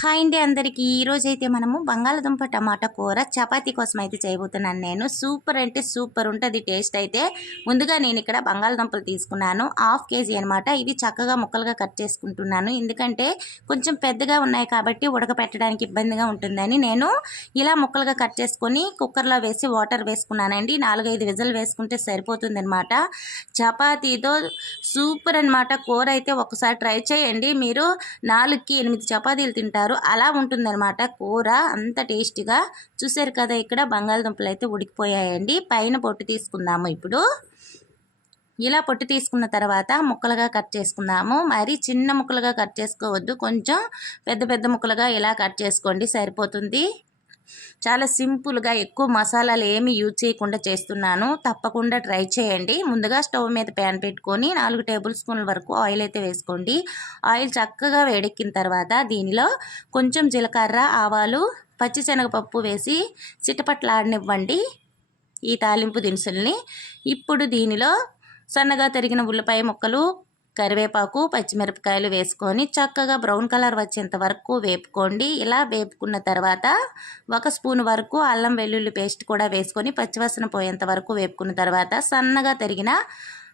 Hi అండి అందరికీ. ఈరోజైతే మనము బంగాళదుంప టమాటా కూర చపాతీ కోసం అయితే చేయబోతున్నాను. నేను సూపర్ అంటే సూపర్ ఉంటుంది టేస్ట్ అయితే. ముందుగా నేను ఇక్కడ బంగాళదుంపలు తీసుకున్నాను, 1/2 కేజీ అనమాట. ఇవి చక్కగా ముక్కలుగా కట్ చేసుకుంటున్నాను, ఎందుకంటే కొంచెం పెద్దగా ఉన్నాయి కాబట్టి ఉడకపెట్టడానికి ఇబ్బందిగా ఉంటుందని నేను ఇలా ముక్కలుగా కట్ చేసుకొని కుక్కర్లో వేసి వాటర్ వేసుకున్నానండి. 4-5 విజిల్ వేసుకుంటే సరిపోతుంది అనమాట. చపాతీతో సూపర్ అనమాట కూర అయితే. ఒకసారి ట్రై చేయండి, మీరు 4కి 8 చపాతీలు తింటారు. అలా ఉంటుందన్నమాట కూర, అంత టేస్టీగా. చూసారు కదా, ఇక్కడ బంగాళదుంపలు అయితే ఉడికిపోయాయండి. పైన పొట్టు తీసుకుందాము. ఇప్పుడు ఇలా పొట్టు తీసుకున్న తర్వాత ముక్కలుగా కట్ చేసుకుందాము. మరి చిన్న ముక్కలుగా కట్ చేసుకోవద్దు, కొంచెం పెద్ద పెద్ద ముక్కలుగా ఇలా కట్ చేసుకోండి, సరిపోతుంది. చాలా సింపుల్గా, ఎక్కువ మసాలాలు ఏమి యూజ్ చేయకుండా చేస్తున్నాను. తప్పకుండా ట్రై చేయండి. ముందుగా స్టవ్ మీద ప్యాన్ పెట్టుకొని 4 టేబుల్ స్పూన్ల వరకు ఆయిల్ అయితే వేసుకోండి. ఆయిల్ చక్కగా వేడెక్కిన తర్వాత దీనిలో కొంచెం జీలకర్ర, ఆవాలు, పచ్చిశనగపప్పు వేసి చిటపట్లాడనివ్వండి ఈ తాలింపు దినుసుల్ని. ఇప్పుడు దీనిలో సన్నగా తరిగిన ఉల్లిపాయ ముక్కలు, కరివేపాకు, పచ్చిమిరపకాయలు వేసుకొని చక్కగా బ్రౌన్ కలర్ వచ్చేంత వరకు వేపుకోండి. ఇలా వేపుకున్న తర్వాత 1 స్పూన్ వరకు అల్లం వెల్లుల్లి పేస్ట్ కూడా వేసుకొని పచ్చివాసన పోయేంత వరకు వేపుకున్న తర్వాత సన్నగా తరిగిన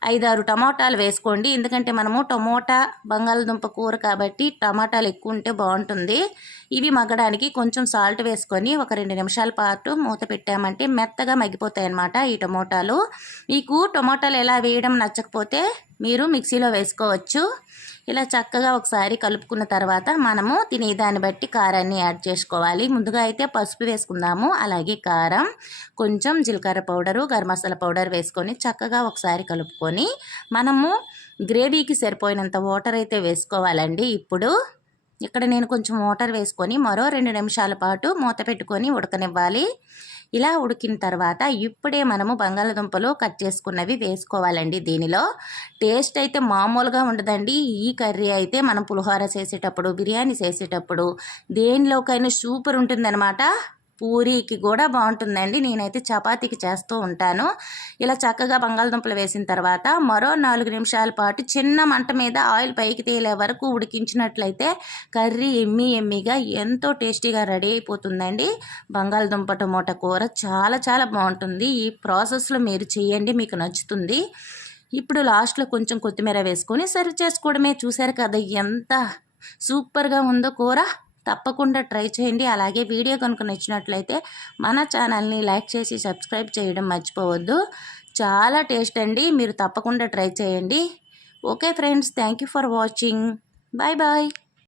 5-6 టమాటాలు వేసుకోండి. ఎందుకంటే మనము టమోటా బంగాళదుంప కూర కాబట్టి టమాటాలు ఎక్కువ ఉంటే బాగుంటుంది. ఇవి మగ్గడానికి కొంచెం సాల్ట్ వేసుకొని ఒక 2 నిమిషాల పాటు మూత పెట్టామంటే మెత్తగా మగ్గిపోతాయి అన్నమాట ఈ టమోటాలు. మీకు టమోటాలు ఎలా వేయడం నచ్చకపోతే మీరు మిక్సీలో వేసుకోవచ్చు. ఇలా చక్కగా ఒకసారి కలుపుకున్న తర్వాత మనము తినేదాన్ని బట్టి కారాన్ని యాడ్ చేసుకోవాలి. ముందుగా అయితే పసుపు వేసుకుందాము, అలాగే కారం, కొంచెం జీలకర్ర పౌడరు, గరం మసాలా పౌడర్ వేసుకొని చక్కగా ఒకసారి కలుపుకొని మనము గ్రేవీకి సరిపోయినంత వాటర్ అయితే వేసుకోవాలండి. ఇప్పుడు ఇక్కడ నేను కొంచెం వాటర్ వేసుకొని మరో 2 నిమిషాల పాటు మూత పెట్టుకొని ఉడకనివ్వాలి. ఇలా ఉడికిన తర్వాత ఇప్పుడే మనము బంగాళదుంపలు కట్ చేసుకున్నవి వేసుకోవాలండి. దీనిలో టేస్ట్ అయితే మామూలుగా ఉండదండి. ఈ కర్రీ అయితే మనం పులిహోర చేసేటప్పుడు, బిర్యానీ చేసేటప్పుడు, దేనిలోకైనా సూపర్ ఉంటుందన్నమాట. పూరీకి కూడా బాగుంటుందండి. నేనైతే చపాతీకి చేస్తూ ఉంటాను. ఇలా చక్కగా బంగాళదుంపలు వేసిన తర్వాత మరో 4 నిమిషాల పాటు చిన్న మంట మీద ఆయిల్ పైకి తేలే వరకు ఉడికించినట్లయితే కర్రీ ఎమ్మీగా ఎంతో టేస్టీగా రెడీ అయిపోతుందండి. బంగాళదుంప టమోటా కూర చాలా చాలా బాగుంటుంది. ఈ ప్రాసెస్లో మీరు చేయండి, మీకు నచ్చుతుంది. ఇప్పుడు లాస్ట్లో కొంచెం కొత్తిమీర వేసుకొని సర్వ్ చేసుకోవడమే. చూశారు కదా ఎంత సూపర్గా ఉందో కూర. తప్పకుండా ట్రై చేయండి. అలాగే వీడియో కనుక నచ్చినట్లయితే మన ఛానల్ని లైక్ చేసి సబ్స్క్రైబ్ చేయడం మర్చిపోవద్దు. చాలా టేస్ట్ అండి, మీరు తప్పకుండా ట్రై చేయండి. Okay friends, thank you for watching. Bye bye.